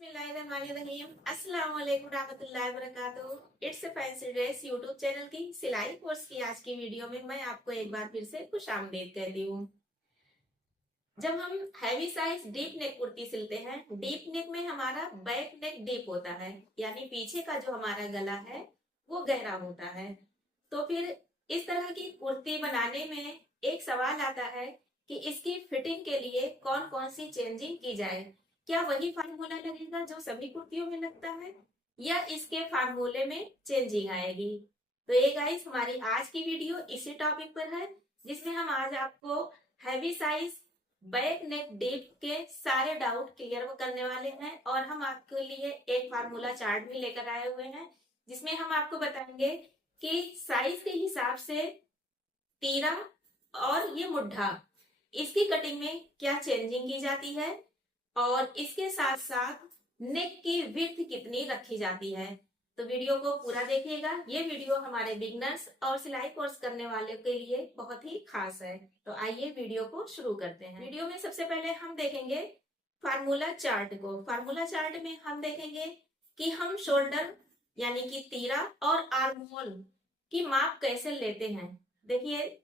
बिस्मिल्लाहिर्रहमानिर्रहीम। अस्सलाम वालेकुम रहमतुल्लाहि व बरकातुहू। It's fancy dress YouTube channel की सिलाई कोर्स की आज की वीडियो में मैं आपको एक बार फिर से खुशामदीद कहती हूँ। जब हम heavy size deep neck kurti सिलते हैं, डीप नेक में हमारा बैक नेक डीप होता है, यानी पीछे का जो हमारा गला है वो गहरा होता है। तो फिर इस तरह की कुर्ती बनाने में एक सवाल आता है कि इसकी फिटिंग के लिए कौन कौन सी चेंजिंग की जाए। क्या वही फार्मूला लगेगा जो सभी कुर्तियों में लगता है, या इसके फार्मूले में चेंजिंग आएगी? तो ये गाइस हमारी आज की वीडियो इसी टॉपिक पर है, जिसमें हम आज आपको heavy size back neck deep के सारे डाउट क्लियर करने वाले हैं, और हम आपके लिए एक फार्मूला चार्ट भी लेकर आए हुए हैं, जिसमें हम आपको बताएंगे कि साइज के हिसाब से तीरा और ये मुड्ढा, इसकी कटिंग में क्या चेंजिंग की जाती है, और इसके साथ साथ नेक की विड्थ कितनी रखी जाती है। तो वीडियो को पूरा देखिएगा। ये वीडियो हमारे बिगनर्स और सिलाई कोर्स करने वाले के लिए बहुत ही खास है। तो आइए वीडियो को शुरू करते हैं। वीडियो में सबसे पहले हम देखेंगे फार्मूला चार्ट को। फार्मूला चार्ट में हम देखेंगे कि हम शोल्डर यानी कि तीरा और आर्म होल की माप कैसे लेते हैं। देखिए,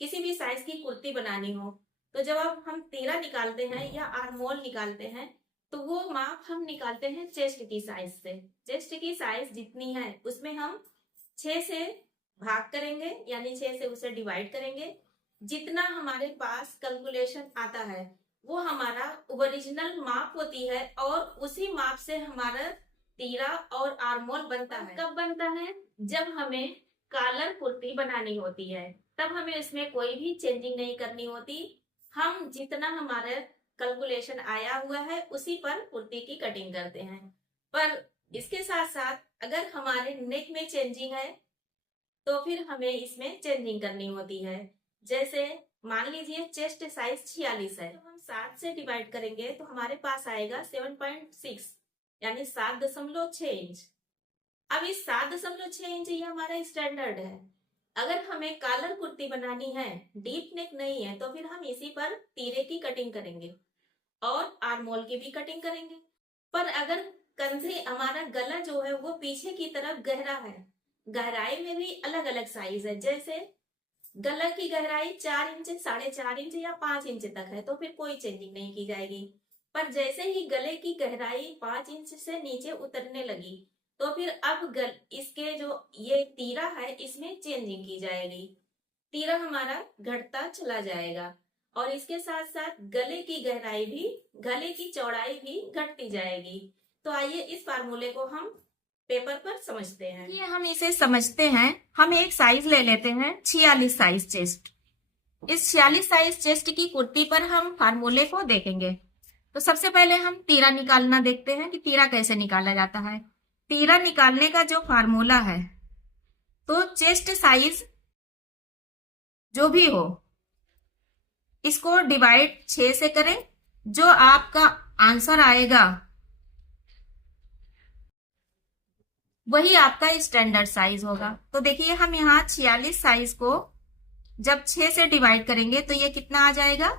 किसी भी साइज की कुर्ती बनानी हो तो जब अब हम तीरा निकालते हैं या आर्म होल निकालते हैं, तो वो माप हम निकालते हैं चेस्ट की साइज से। चेस्ट की साइज जितनी है उसमें हम 6 से भाग करेंगे, यानी 6 से उसे डिवाइड करेंगे। जितना हमारे पास कैलकुलेशन आता है वो हमारा ओरिजिनल माप होती है, और उसी माप से हमारा तीरा और आर्म होल बनता है। कब बनता है? जब हमें कॉलर कुर्ती बनानी होती है, तब हमें इसमें कोई भी चेंजिंग नहीं करनी होती। हम जितना हमारा कैलकुलेशन आया हुआ है उसी पर कुर्ती की कटिंग करते हैं। पर इसके साथ साथ अगर हमारे नेक में चेंजिंग है तो फिर हमें इसमें चेंजिंग करनी होती है। जैसे मान लीजिए चेस्ट साइज 46 है, तो हम 7 से डिवाइड करेंगे तो हमारे पास आएगा 7.6, यानी 7.6 इंच। अब इस 7.6 इंच ये हमारा स्टैंडर्ड है। अगर हमें कॉलर कुर्ती बनानी है, डीप नेक नहीं है, तो फिर हम इसी पर तीरे की कटिंग करेंगे और आर्म होल की भी कटिंग करेंगे। पर अगर कंधे, हमारा गला जो है वो पीछे की तरफ गहरा है, गहराई में भी अलग अलग साइज है। जैसे गला की गहराई 4 इंच, 4.5 इंच या 5 इंच तक है, तो फिर कोई चेंजिंग नहीं की जाएगी। पर जैसे ही गले की गहराई 5 इंच से नीचे उतरने लगी, तो फिर अब इसके जो ये तीरा है इसमें चेंजिंग की जाएगी। तीरा हमारा घटता चला जाएगा, और इसके साथ साथ गले की गहराई भी, गले की चौड़ाई भी घटती जाएगी। तो आइए इस फार्मूले को हम पेपर पर समझते हैं। ये हम इसे समझते हैं। हम एक साइज ले लेते हैं 46 साइज चेस्ट। इस 46 साइज चेस्ट की कुर्ती पर हम फार्मूले को देखेंगे। तो सबसे पहले हम तीरा निकालना देखते हैं कि तीरा कैसे निकाला जाता है। तीरा निकालने का जो फार्मूला है, तो चेस्ट साइज जो भी हो इसको डिवाइड 6 से करें। जो आपका आंसर आएगा वही आपका स्टैंडर्ड साइज होगा। तो देखिए, हम यहाँ 46 साइज को जब 6 से डिवाइड करेंगे तो ये कितना आ जाएगा?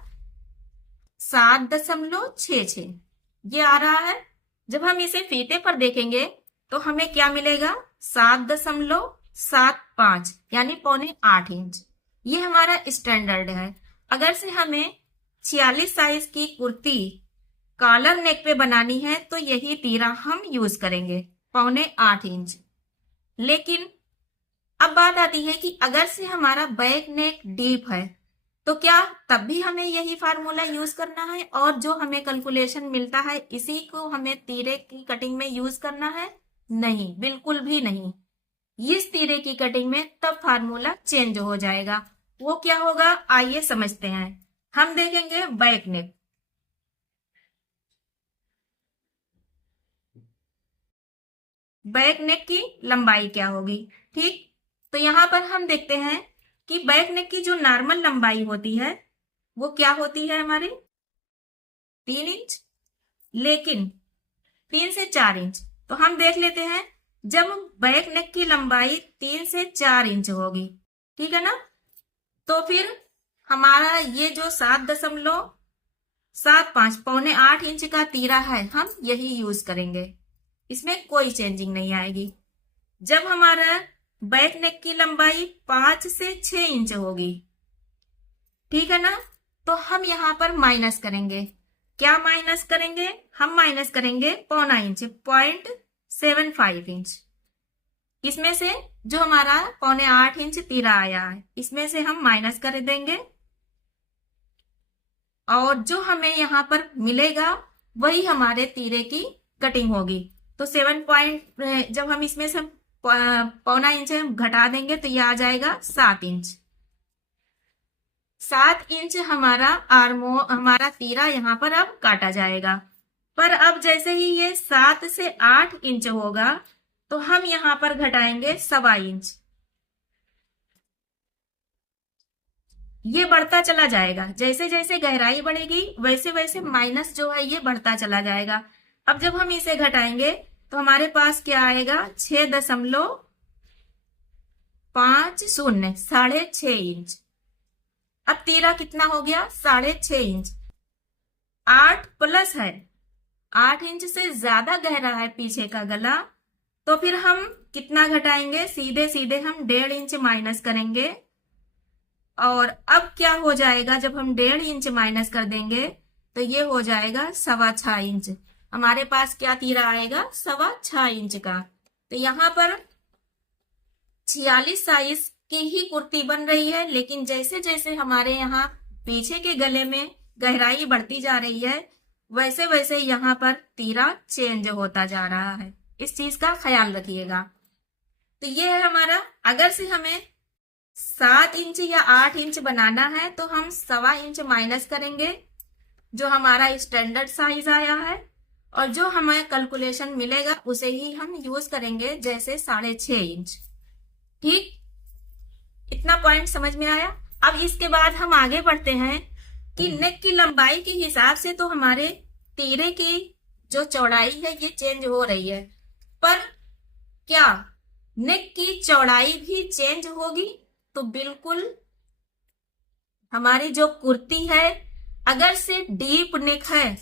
7.66 ये आ रहा है। जब हम इसे फीते पर देखेंगे तो हमें क्या मिलेगा? 7.75 यानी 7.25 इंच। ये हमारा स्टैंडर्ड है। अगर से हमें 46 साइज की कुर्ती कॉलर नेक पे बनानी है तो यही तीरा हम यूज करेंगे, 7.25 इंच। लेकिन अब बात आती है कि अगर से हमारा बैक नेक डीप है तो क्या तब भी हमें यही फार्मूला यूज करना है, और जो हमें कैलकुलेशन मिलता है इसी को हमें तीरे की कटिंग में यूज करना है? नहीं, बिल्कुल भी नहीं। इस तीरे की कटिंग में तब फार्मूला चेंज हो जाएगा। वो क्या होगा, आइए समझते हैं। हम देखेंगे बैक नेक। बैक नेक की लंबाई क्या होगी? ठीक, तो यहां पर हम देखते हैं कि बैक नेक की जो नॉर्मल लंबाई होती है वो क्या होती है हमारी? 3 इंच। लेकिन 3 से 4 इंच, तो हम देख लेते हैं जब बैक नेक की लंबाई 3 से 4 इंच होगी, ठीक है ना, तो फिर हमारा ये जो 7.75 7.5 7.25 का तीरा है, हम यही यूज करेंगे, इसमें कोई चेंजिंग नहीं आएगी। जब हमारा बैक नेक की लंबाई 5 से 6 इंच होगी, ठीक है ना, तो हम यहाँ पर माइनस करेंगे। क्या माइनस करेंगे? हम माइनस करेंगे 0.25 इंच, 0.75 इंच। इसमें से जो हमारा 0.8 इंच तीरा आया है, इसमें से हम माइनस कर देंगे और जो हमें यहाँ पर मिलेगा वही हमारे तीरे की कटिंग होगी। तो 7 पॉइंट जब हम इसमें से 0.25 इंच घटा देंगे तो ये आ जाएगा 7 इंच। 7 इंच हमारा तीरा यहाँ पर अब काटा जाएगा। पर अब जैसे ही ये 7 से 8 इंच होगा तो हम यहाँ पर घटाएंगे 1.25 इंच। ये बढ़ता चला जाएगा, जैसे जैसे गहराई बढ़ेगी वैसे वैसे माइनस जो है ये बढ़ता चला जाएगा। अब जब हम इसे घटाएंगे तो हमारे पास क्या आएगा? 6.50, 6.5 इंच। अब तीरा कितना हो गया? 6.5 इंच। 8 प्लस है, 8 इंच से ज्यादा गहरा है पीछे का गला, तो फिर हम कितना घटाएंगे? सीधे सीधे हम 1.5 इंच माइनस करेंगे। और अब क्या हो जाएगा? जब हम 1.5 इंच माइनस कर देंगे तो ये हो जाएगा 6.25 इंच। हमारे पास क्या तीरा आएगा? 6.25 इंच का। तो यहाँ पर 46 साइज की ही कुर्ती बन रही है, लेकिन जैसे जैसे हमारे यहाँ पीछे के गले में गहराई बढ़ती जा रही है वैसे वैसे यहाँ पर तीरा चेंज होता जा रहा है। इस चीज का ख्याल रखिएगा। तो ये है हमारा, अगर से हमें 7 इंच या 8 इंच बनाना है तो हम 1.25 इंच माइनस करेंगे जो हमारा स्टैंडर्ड साइज आया है, और जो हमें कैलकुलेशन मिलेगा उसे ही हम यूज करेंगे, जैसे 6.5 इंच। ठीक, इतना पॉइंट समझ में आया। अब इसके बाद हम आगे बढ़ते हैं कि नेक की लंबाई के हिसाब से तो हमारे तीरे की जो चौड़ाई है ये चेंज हो रही है, पर क्या नेक की चौड़ाई भी चेंज होगी? तो बिल्कुल। हमारी जो कुर्ती है अगर से डीप नेक है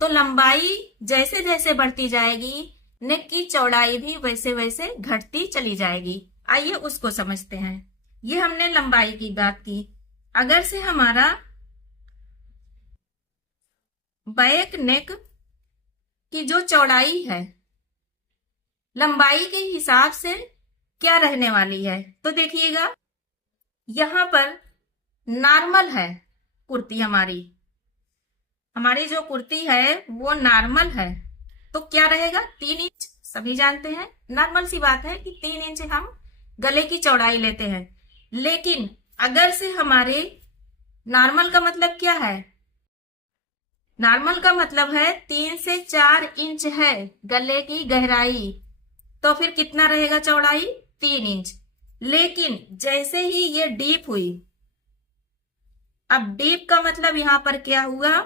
तो लंबाई जैसे जैसे बढ़ती जाएगी नेक की चौड़ाई भी वैसे वैसे घटती चली जाएगी। आइए उसको समझते हैं। ये हमने लंबाई की बात की। अगर से हमारा बैक नेक की जो चौड़ाई है लंबाई के हिसाब से क्या रहने वाली है, तो देखिएगा यहाँ पर नॉर्मल है कुर्ती हमारी जो कुर्ती है वो नॉर्मल है, तो क्या रहेगा? 3 इंच। सभी जानते हैं, नॉर्मल सी बात है कि 3 इंच हम गले की चौड़ाई लेते हैं। लेकिन अगर से हमारे नॉर्मल का मतलब क्या है? नॉर्मल का मतलब है 3 से 4 इंच है गले की गहराई, तो फिर कितना रहेगा चौड़ाई? 3 इंच। लेकिन जैसे ही ये डीप हुई, अब डीप का मतलब यहाँ पर क्या हुआ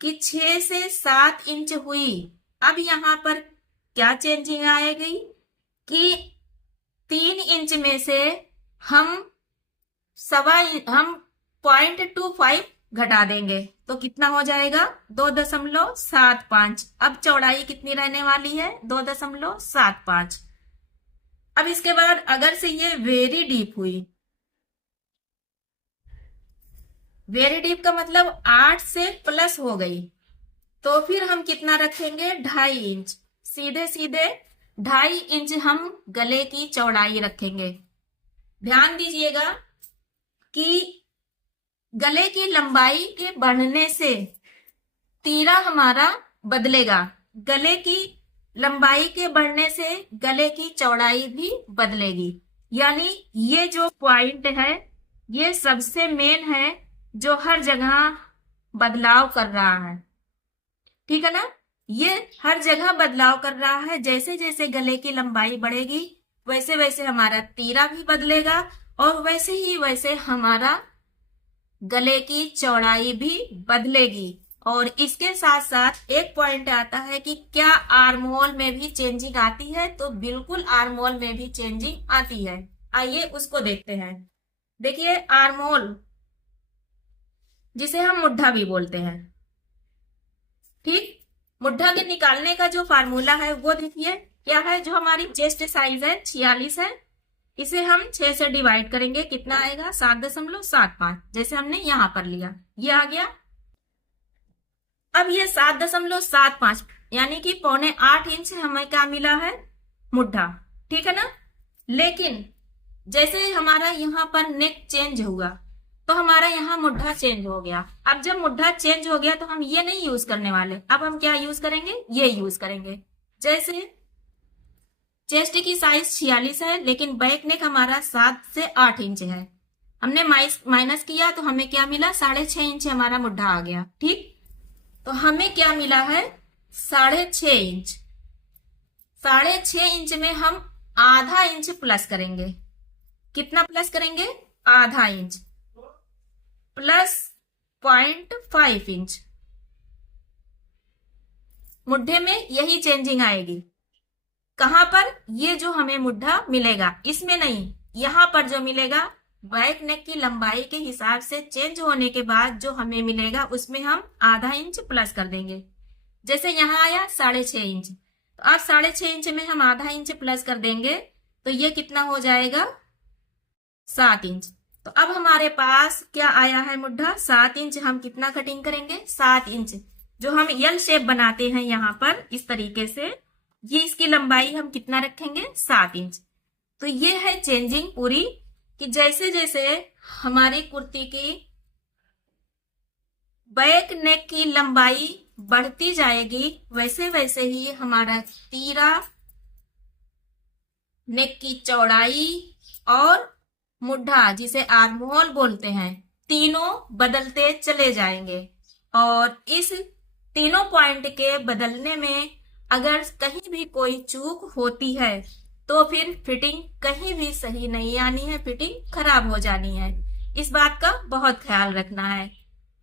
कि 6 से 7 इंच हुई। अब यहाँ पर क्या चेंजिंग आएगी कि 3 इंच में से हम 0.25 घटा देंगे तो कितना हो जाएगा? 2.75। अब चौड़ाई कितनी रहने वाली है? 2.75। अब इसके बाद अगर से ये वेरी डीप हुई, वेरी डीप का मतलब 8 से प्लस हो गई, तो फिर हम कितना रखेंगे? 2.5 इंच। सीधे सीधे 2.5 इंच हम गले की चौड़ाई रखेंगे। ध्यान दीजिएगा कि गले की लंबाई के बढ़ने से तीरा हमारा बदलेगा, गले की लंबाई के बढ़ने से गले की चौड़ाई भी बदलेगी। यानी ये जो पॉइंट है ये सबसे मेन है जो हर जगह बदलाव कर रहा है। ठीक है ना? ये हर जगह बदलाव कर रहा है। जैसे जैसे गले की लंबाई बढ़ेगी वैसे वैसे हमारा तीरा भी बदलेगा और वैसे ही वैसे हमारा गले की चौड़ाई भी बदलेगी। और इसके साथ साथ एक पॉइंट आता है कि क्या आर्म होल में भी चेंजिंग आती है? तो बिल्कुल आर्म होल में भी चेंजिंग आती है। आइए उसको देखते हैं। देखिए आर्म होल जिसे हम मुड्ढा भी बोलते हैं, ठीक। मुड्ढा के निकालने का जो फार्मूला है वो देखिए क्या है। जो हमारी चेस्ट साइज है 46 है, इसे हम 6 से डिवाइड करेंगे, कितना आएगा 7.75, जैसे हमने यहां पर लिया, ये आ गया। अब ये 7.75 यानी कि 7.25 इंच हमें क्या मिला है, मुड्ढा, ठीक है ना। लेकिन जैसे हमारा यहाँ पर नेक चेंज हुआ तो हमारा यहाँ मुड्ढा चेंज हो गया। अब जब मुड्ढा चेंज हो गया तो हम ये नहीं यूज करने वाले, अब हम क्या यूज करेंगे, ये यूज करेंगे। जैसे चेस्ट की साइज 46 है लेकिन बैक नेक हमारा 7 से 8 इंच है, हमने माइनस किया तो हमें क्या मिला, 6.5 इंच हमारा मुड्ढा आ गया। ठीक, तो हमें क्या मिला है, 6.5 इंच। 6.5 इंच में हम आधा इंच प्लस करेंगे। कितना प्लस करेंगे, आधा इंच प्लस 0.5 इंच। मुड्ढे में यही चेंजिंग आएगी। कहां पर, ये जो हमें मुड्ढा मिलेगा इसमें नहीं, यहां पर जो मिलेगा बैक नेक की लंबाई के हिसाब से चेंज होने के बाद जो हमें मिलेगा उसमें हम आधा इंच प्लस कर देंगे। जैसे यहाँ आया 6.5 इंच, तो अब 6.5 इंच में हम आधा इंच प्लस कर देंगे तो ये कितना हो जाएगा, 7 इंच। तो अब हमारे पास क्या आया है मुड्ढा, 7 इंच। हम कितना कटिंग करेंगे, 7 इंच। जो हम यल शेप बनाते हैं यहाँ पर इस तरीके से, ये इसकी लंबाई हम कितना रखेंगे, 7 इंच। तो ये है चेंजिंग पूरी, कि जैसे जैसे हमारी कुर्ती की बैक नेक की लंबाई बढ़ती जाएगी वैसे वैसे ही हमारा तीरा नेक की चौड़ाई और मुड्ढा जिसे आर्महोल बोलते हैं, तीनों बदलते चले जाएंगे। और इस तीनों पॉइंट के बदलने में अगर कहीं भी कोई चूक होती है तो फिर फिटिंग कहीं भी सही नहीं आनी है, फिटिंग खराब हो जानी है। इस बात का बहुत ख्याल रखना है।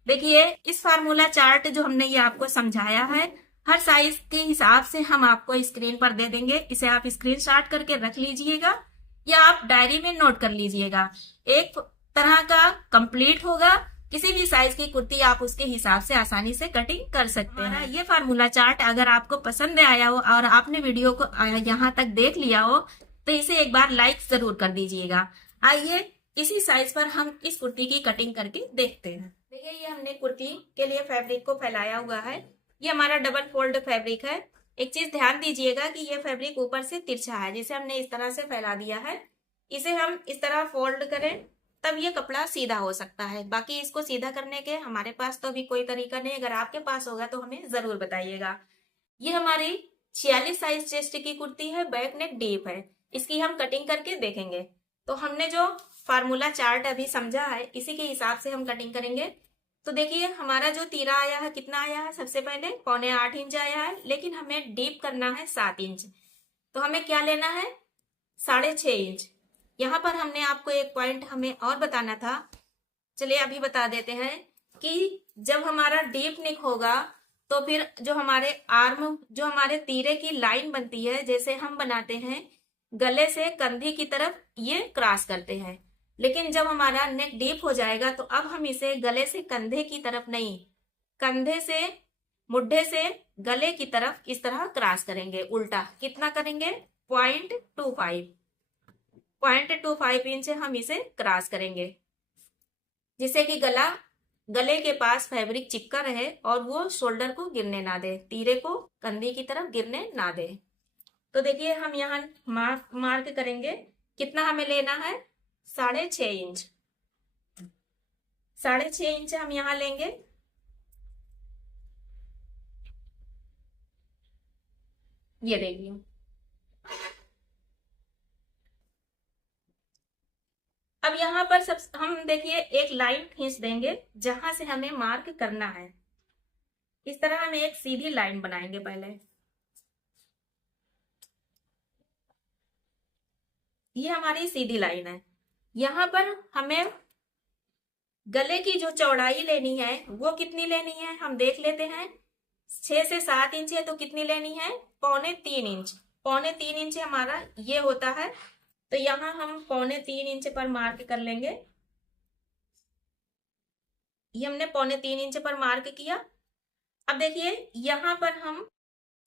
देखिए इस फार्मूला चार्ट जो हमने ये आपको समझाया है, हर साइज के हिसाब से हम आपको स्क्रीन पर दे देंगे। इसे आप स्क्रीनशॉट करके रख लीजिएगा या आप डायरी में नोट कर लीजिएगा। एक तरह का कंप्लीट होगा, किसी भी साइज की कुर्ती आप उसके हिसाब से आसानी से कटिंग कर सकते हैं। ये फार्मूला चार्ट अगर आपको पसंद आया हो और आपने वीडियो को यहाँ तक देख लिया हो तो इसे एक बार लाइक जरूर कर दीजिएगा। आइए इसी साइज पर हम इस कुर्ती की कटिंग करके देखते हैं। देखिए ये हमने कुर्ती के लिए फैब्रिक को फैलाया हुआ है, ये हमारा डबल फोल्ड फैब्रिक है। एक चीज ध्यान दीजिएगा कि ये फैब्रिक ऊपर से तिरछा है, जिसे हमने इस तरह से फैला दिया है। इसे हम इस तरह फोल्ड करें तब ये कपड़ा सीधा हो सकता है। बाकी इसको सीधा करने के हमारे पास तो अभी कोई तरीका नहीं, अगर आपके पास होगा तो हमें जरूर बताइएगा। ये हमारी 46 साइज चेस्ट की कुर्ती है, बैक नेक डीप है। इसकी हम कटिंग करके देखेंगे। तो हमने जो फार्मूला चार्ट अभी समझा है इसी के हिसाब से हम कटिंग करेंगे। तो देखिए हमारा जो तीरा आया है कितना आया है, सबसे पहले 7.25 इंच आया है, लेकिन हमें डीप करना है 7 इंच। तो हमें क्या लेना है, 6.5 इंच। यहाँ पर हमने आपको एक पॉइंट हमें और बताना था, चलिए अभी बता देते हैं कि जब हमारा डीप नेक होगा तो फिर जो हमारे आर्म, जो हमारे तीरे की लाइन बनती है, जैसे हम बनाते हैं गले से कंधी की तरफ ये क्रॉस करते हैं, लेकिन जब हमारा नेक डीप हो जाएगा तो अब हम इसे गले से कंधे की तरफ नहीं, कंधे से मुड्ढे से गले की तरफ इस तरह क्रॉस करेंगे उल्टा। कितना करेंगे, 0.25 इंच हम इसे क्रॉस करेंगे, जिससे कि गले के पास फैब्रिक चिपका रहे और वो शोल्डर को गिरने ना दे, तीरे को कंधे की तरफ गिरने ना दे। तो देखिए हम यहाँ मार्क करेंगे, कितना हमें लेना है, 6.5 इंच। 6.5 इंच हम यहाँ लेंगे। ये देखिए अब यहाँ पर सब हम देखिए एक लाइन खींच देंगे जहां से हमें मार्क करना है। इस तरह हम एक सीधी लाइन बनाएंगे पहले। ये हमारी सीधी लाइन है। यहाँ पर हमें गले की जो चौड़ाई लेनी है वो कितनी लेनी है, हम देख लेते हैं। 6 से 7 इंच है तो कितनी लेनी है, 3.25 इंच। 3.25 इंच हमारा ये होता है, तो यहाँ हम 3.25 इंच पर मार्क कर लेंगे। ये हमने 3.25 इंच पर मार्क किया। अब देखिए यहाँ पर हम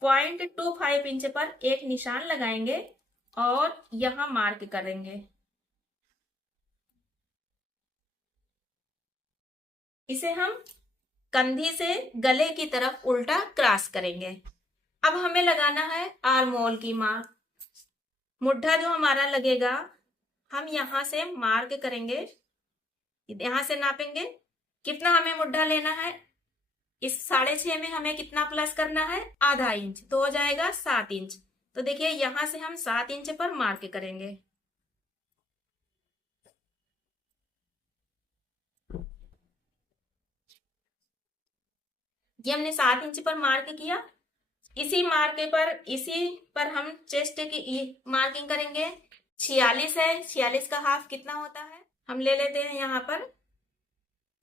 0.25 इंच पर एक निशान लगाएंगे और यहाँ मार्क करेंगे। इसे हम कंधी से गले की तरफ उल्टा क्रॉस करेंगे। अब हमें लगाना है आर्म होल की मार्क। मुड्ढा जो हमारा लगेगा हम यहाँ से मार्क करेंगे, यहाँ से नापेंगे कितना हमें मुड्ढा लेना है। इस 6.5 में हमें कितना प्लस करना है, आधा इंच, तो हो जाएगा 7 इंच। तो देखिए यहां से हम 7 इंच पर मार्क करेंगे। ये हमने 7 इंच पर मार्क किया। इसी पर हम चेस्ट की मार्किंग करेंगे। 46 है, 46 का हाफ कितना होता है हम ले लेते हैं यहाँ पर।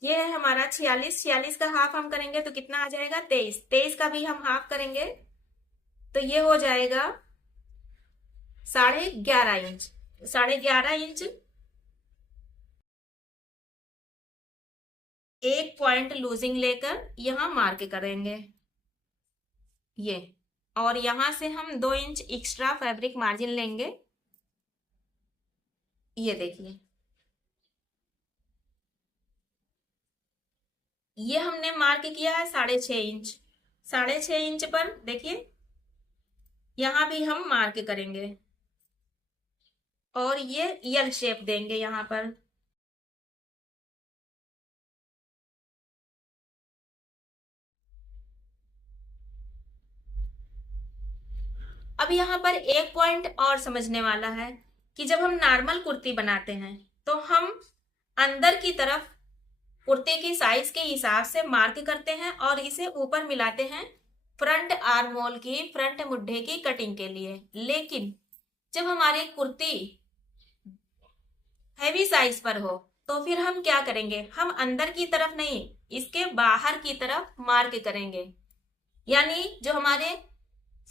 ये है हमारा 46, 46 का हाफ हम करेंगे तो कितना आ जाएगा 23, 23 का भी हम हाफ करेंगे तो ये हो जाएगा 11.5 इंच। 11.5 इंच एक पॉइंट लूजिंग लेकर यहाँ मार्क करेंगे ये, और यहां से हम 2 इंच एक्स्ट्रा फैब्रिक मार्जिन लेंगे। ये देखिए ये हमने मार्क किया है 6.5 इंच। 6.5 इंच पर देखिए यहां भी हम मार्क करेंगे और ये एल शेप देंगे यहाँ पर। अब यहाँ पर एक पॉइंट और समझने वाला है कि जब हम नॉर्मल कुर्ती बनाते हैं तो हम अंदर की तरफ कुर्ते की साइज के हिसाब से मार्क करते हैं और इसे ऊपर मिलाते हैं फ्रंट आर्म होल की, फ्रंट मुड्ढे की कटिंग के लिए। लेकिन जब हमारी कुर्ती हैवी साइज पर हो तो फिर हम क्या करेंगे, हम अंदर की तरफ नहीं इसके बाहर की तरफ मार्क करेंगे। यानी जो हमारे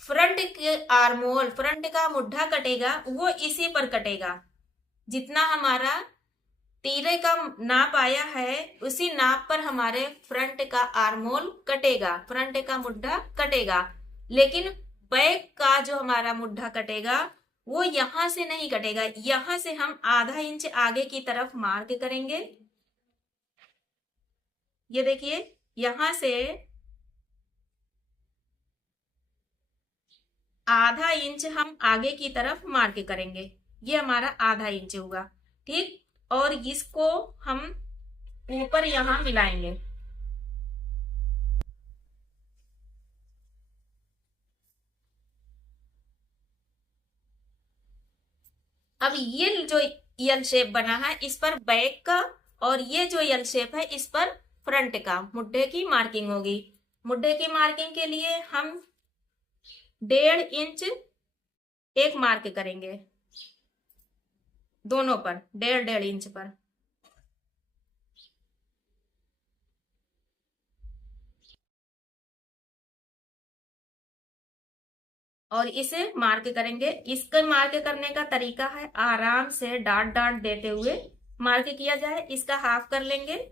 फ्रंट के आर्म होल, फ्रंट का मुड्ढा कटेगा वो इसी पर कटेगा। जितना हमारा तीरे का नाप आया है उसी नाप पर हमारे फ्रंट का आर्म होल कटेगा, फ्रंट का मुड्ढा कटेगा। लेकिन बैक का जो हमारा मुड्ढा कटेगा वो यहां से नहीं कटेगा, यहां से हम आधा इंच आगे की तरफ मार्क करेंगे। ये देखिए यहां से आधा इंच हम आगे की तरफ मार्क करेंगे। ये हमारा आधा इंच हुआ, ठीक। और इसको हम ऊपर यहां मिलाएंगे। अब ये जो एल शेप बना है इस पर बैक का, और ये जो एल शेप है इस पर फ्रंट का मुड्ढे की मार्किंग होगी। मुड्ढे की मार्किंग के लिए हम 1.5 इंच एक मार्क करेंगे, दोनों पर 1.5 इंच पर। और इसे मार्क करेंगे। इसका मार्क करने का तरीका है आराम से डांट डांट देते हुए मार्क किया जाए। इसका हाफ कर लेंगे।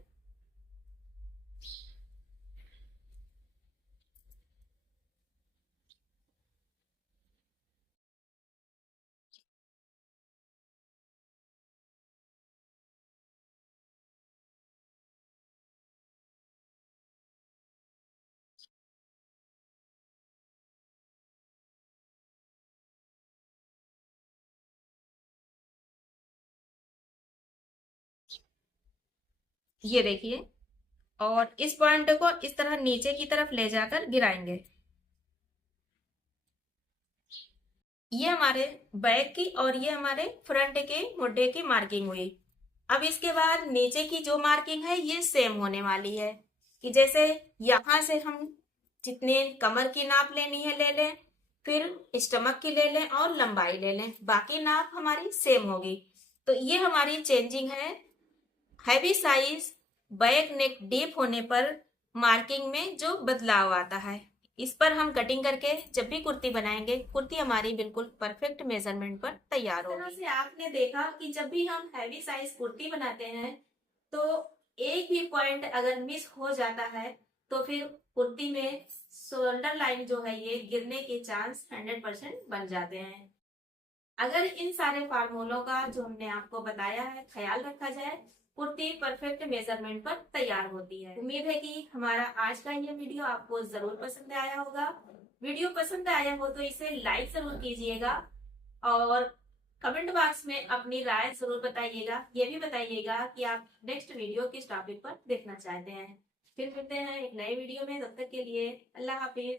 ये देखिए, और इस पॉइंट को इस तरह नीचे की तरफ ले जाकर गिराएंगे। ये हमारे बैक की और ये हमारे फ्रंट के मुड्ढे की मार्किंग हुई। अब इसके बाद नीचे की जो मार्किंग है ये सेम होने वाली है कि जैसे यहां से हम जितने कमर की नाप लेनी है ले लें, फिर स्टमक की ले लें और लंबाई ले लें, बाकी नाप हमारी सेम होगी। तो ये हमारी चेंजिंग है। Heavy size back neck deep होने पर मार्किंग में जो बदलाव आता है, इस पर हम कटिंग करके जब भी कुर्ती बनाएंगे कुर्ती हमारी बिल्कुल परफेक्ट मेजरमेंट पर तैयार होगी। इस तरह से आपने देखा कि जब भी हम हैवी साइज कुर्ती बनाते हैं तो एक भी पॉइंट अगर मिस हो जाता है तो फिर कुर्ती में शोल्डर लाइन जो है ये गिरने के चांस 100% बन जाते हैं। अगर इन सारे फार्मूलों का जो हमने आपको बताया है ख्याल रखा जाए, कुर्ती परफेक्ट मेजरमेंट पर तैयार होती है। उम्मीद है कि हमारा आज का ये वीडियो आपको जरूर पसंद आया होगा। वीडियो पसंद आया हो तो इसे लाइक जरूर कीजिएगा और कमेंट बॉक्स में अपनी राय जरूर बताइएगा। ये भी बताइएगा कि आप नेक्स्ट वीडियो किस टॉपिक पर देखना चाहते हैं। फिर मिलते हैं एक नए वीडियो में, तब तक के लिए अल्लाह हाफिज।